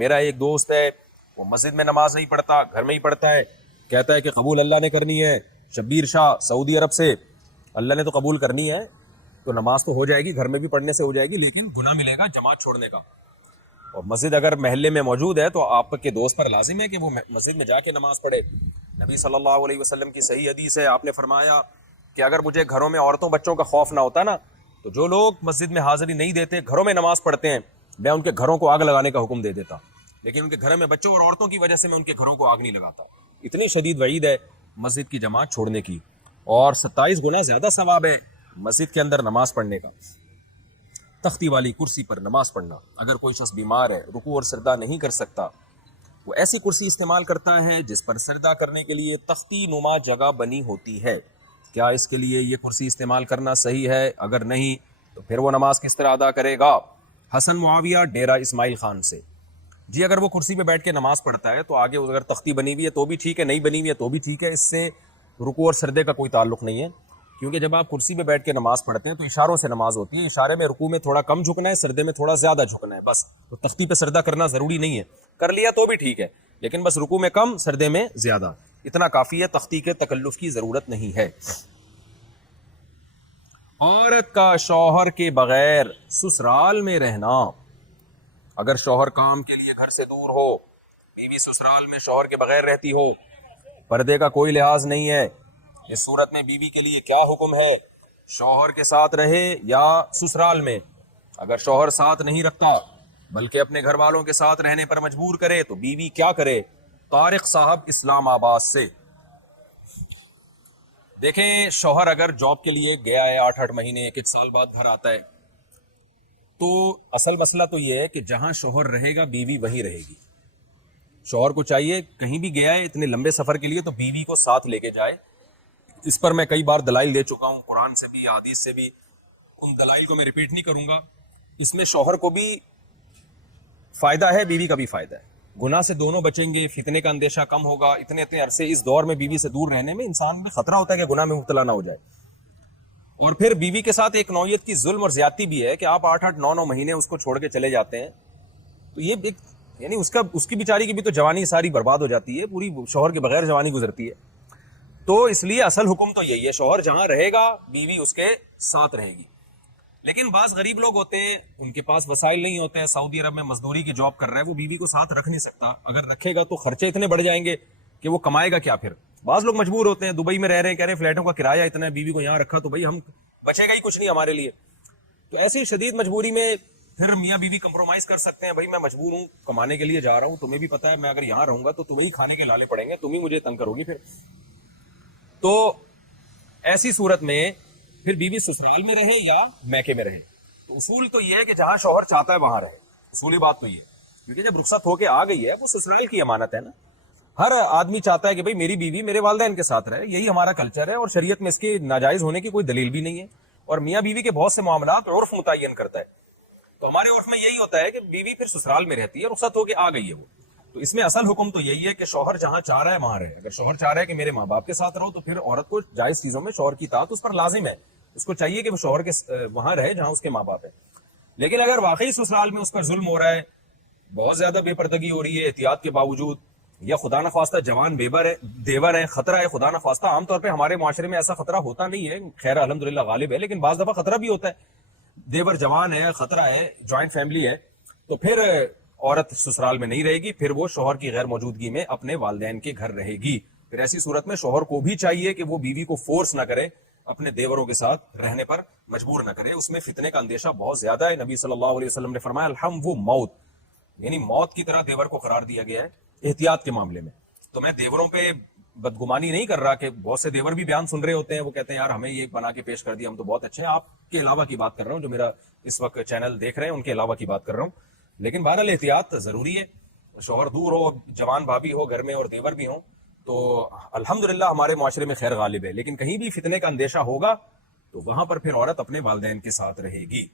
میرا ایک دوست ہے وہ مسجد میں نماز نہیں پڑھتا, گھر میں ہی پڑھتا ہے, کہتا ہے کہ قبول اللہ نے کرنی ہے, شبیر شاہ سعودی عرب سے, اللہ نے تو قبول کرنی ہے تو نماز تو ہو جائے گی, گھر میں بھی پڑھنے سے ہو جائے گی, لیکن گناہ ملے گا جماعت چھوڑنے کا. اور مسجد اگر محلے میں موجود ہے تو آپ کے دوست پر لازم ہے کہ وہ مسجد میں جا کے نماز پڑھے. نبی صلی اللہ علیہ وسلم کی صحیح حدیث ہے, آپ نے فرمایا کہ اگر مجھے گھروں میں عورتوں بچوں کا خوف نہ ہوتا نا تو جو لوگ مسجد میں حاضری نہیں دیتے, گھروں میں نماز پڑھتے ہیں, میں ان کے گھروں کو آگ لگانے کا حکم دے دیتا, لیکن ان کے گھر میں بچوں اور عورتوں کی وجہ سے میں ان کے گھروں کو آگ نہیں لگاتا. اتنی شدید وعید ہے مسجد کی جماعت چھوڑنے کی, اور 27 گنا زیادہ ثواب ہے مسجد کے اندر نماز پڑھنے کا. تختی والی کرسی پر نماز پڑھنا, اگر کوئی شخص بیمار ہے, رکوع اور سجدہ نہیں کر سکتا, وہ ایسی کرسی استعمال کرتا ہے جس پر سجدہ کرنے کے لیے تختی نما جگہ بنی ہوتی ہے. کیا اس کے لیے یہ کرسی استعمال کرنا صحیح ہے؟ اگر نہیں تو پھر وہ نماز کس طرح ادا کرے گا؟ حسن معاویہ ڈیرہ اسماعیل خان سے. جی اگر وہ کرسی پہ بیٹھ کے نماز پڑھتا ہے تو آگے اگر تختی بنی ہوئی ہے تو بھی ٹھیک ہے, نہیں بنی ہوئی ہے تو بھی ٹھیک ہے, اس سے رکوع اور سجدے کا کوئی تعلق نہیں ہے, کیونکہ جب آپ کرسی پہ بیٹھ کے نماز پڑھتے ہیں تو اشاروں سے نماز ہوتی ہے. اشارے میں رکوع میں تھوڑا کم جھکنا ہے, سجدے میں تھوڑا زیادہ جھکنا ہے, بس. تو تختی پہ سجدہ کرنا ضروری نہیں ہے, کر لیا تو بھی ٹھیک ہے, لیکن بس رکوع میں کم, سجدے میں زیادہ, اتنا کافی ہے, تختی کے تکلف کی ضرورت نہیں ہے. عورت کا شوہر کے بغیر سسرال میں رہنا. اگر شوہر کام کے لیے گھر سے دور ہو, بیوی سسرال میں شوہر کے بغیر رہتی ہو, پردے کا کوئی لحاظ نہیں ہے, اس صورت میں بیوی کے لیے کیا حکم ہے؟ شوہر کے ساتھ رہے یا سسرال میں؟ اگر شوہر ساتھ نہیں رکھتا بلکہ اپنے گھر والوں کے ساتھ رہنے پر مجبور کرے تو بیوی کیا کرے؟ طارق صاحب اسلام آباد سے. دیکھیں, شوہر اگر جاب کے لیے گیا ہے 8 مہینے, 1 سال بعد گھر آتا ہے, تو اصل مسئلہ تو یہ ہے کہ جہاں شوہر رہے گا بیوی وہیں رہے گی. شوہر کو چاہیے کہیں بھی گیا ہے اتنے لمبے سفر کے لیے تو بیوی کو ساتھ لے کے جائے. اس پر میں کئی بار دلائل دے چکا ہوں, قرآن سے بھی, حدیث سے بھی, ان دلائل کو میں ریپیٹ نہیں کروں گا. اس میں شوہر کو بھی فائدہ ہے, بیوی کا بھی فائدہ ہے, گناہ سے دونوں بچیں گے, فتنے کا اندیشہ کم ہوگا. اتنے عرصے اس دور میں بیوی سے دور رہنے میں انسان میں خطرہ ہوتا ہے کہ گناہ میں مبتلا نہ ہو جائے. اور پھر بیوی کے ساتھ ایک نوعیت کی ظلم اور زیادتی بھی ہے کہ آپ 8 9 مہینے اس کو چھوڑ کے چلے جاتے ہیں, تو یہ ایک یعنی اس کی بیچاری کی بھی تو جوانی ساری برباد ہو جاتی ہے, پوری شوہر کے بغیر جوانی گزرتی ہے. تو اس لیے اصل حکم تو یہی ہے, شوہر جہاں رہے گا بیوی اس کے ساتھ رہے گی. لیکن بعض غریب لوگ ہوتے ہیں, ان کے پاس وسائل نہیں ہوتے ہیں, سعودی عرب میں مزدوری کی جاب کر رہا ہے, وہ بیوی کو ساتھ رکھ نہیں سکتا. اگر رکھے گا تو خرچے اتنے بڑھ جائیں گے کہ وہ کمائے گا کیا پھر. بعض لوگ مجبور ہوتے ہیں, دبئی میں رہ رہے ہیں, کہہ رہے ہیں فلیٹوں کا کرایہ اتنا ہے, بیوی کو یہاں رکھا تو بھائی ہم بچے گا ہی کچھ نہیں ہمارے لیے. تو ایسی شدید مجبوری میں پھر میاں بیوی کمپرومائز کر سکتے ہیں, بھائی میں مجبور ہوں, کمانے کے لیے جا رہا ہوں, تمہیں بھی پتا ہے میں اگر یہاں رہوں گا تو تمہیں ہی کھانے کے لالے پڑیں گے, تم ہی مجھے تنگ کرو گی پھر. تو ایسی صورت میں پھر بیوی سسرال میں رہے یا میکے میں رہے. تو اصول تو یہ ہے کہ جہاں شوہر چاہتا ہے وہاں رہے, اصولی بات تو یہ ہے, کیونکہ جب رخصت ہو کے آ گئی ہے وہ سسرال کی امانت ہے نا. ہر آدمی چاہتا ہے کہ بھئی میری بیوی میرے والدین کے ساتھ رہے, یہی ہمارا کلچر ہے, اور شریعت میں اس کے ناجائز ہونے کی کوئی دلیل بھی نہیں ہے. اور میاں بیوی کے بہت سے معاملات عرف متعین کرتا ہے, تو ہمارے عرف میں یہی ہوتا ہے کہ بیوی پھر سسرال میں رہتی ہے, رخصت ہو کے آ گئی ہے وہ. تو اس میں اصل حکم تو یہی ہے کہ شوہر جہاں چاہ رہا ہے وہاں رہے. اگر شوہر چاہ رہا ہے کہ میرے ماں باپ کے ساتھ رہو تو پھر عورت کو جائز چیزوں میں شوہر کی اطاعت اس پر لازم ہے, اس کو چاہیے کہ وہ شوہر کے وہاں رہے جہاں اس کے ماں باپ ہیں. لیکن اگر واقعی سسرال میں اس پر ظلم ہو رہا ہے, بہت زیادہ بے پردگی ہو رہی ہے احتیاط کے باوجود, یا خدا نخواستہ جوان دیور ہے, خطرہ ہے خدا نخواستہ, عام طور پہ ہمارے معاشرے میں ایسا خطرہ ہوتا نہیں ہے, خیر الحمدللہ غالب ہے, لیکن بعض دفعہ خطرہ بھی ہوتا ہے, دیور جوان ہے, خطرہ ہے, جوائنٹ فیملی ہے, تو پھر عورت سسرال میں نہیں رہے گی, پھر وہ شوہر کی غیر موجودگی میں اپنے والدین کے گھر رہے گی. پھر ایسی صورت میں شوہر کو بھی چاہیے کہ وہ بیوی کو فورس نہ کرے, اپنے دیوروں کے ساتھ رہنے پر مجبور نہ کرے, اس میں فتنے کا اندیشہ بہت زیادہ ہے. نبی صلی اللہ علیہ وسلم نے فرمایا الحم وہ موت, یعنی موت کی طرح دیور کو قرار دیا گیا ہے احتیاط کے معاملے میں. تو میں دیوروں پہ بدگمانی نہیں کر رہا, کہ بہت سے دیور بھی بیان سن رہے ہوتے ہیں, وہ کہتے ہیں یار ہمیں یہ بنا کے پیش کر دیا, ہم تو بہت اچھے ہیں. آپ کے علاوہ کی بات کر رہا ہوں, جو میرا اس وقت چینل دیکھ رہے ہیں ان کے علاوہ کی بات کر رہا ہوں. لیکن بہرحال احتیاط ضروری ہے. شوہر دور ہو, جوان بھابھی ہو گھر میں اور دیور بھی ہوں, تو الحمدللہ ہمارے معاشرے میں خیر غالب ہے. لیکن کہیں بھی فتنے کا اندیشہ ہوگا تو وہاں پر پھر عورت اپنے والدین کے ساتھ رہے گی.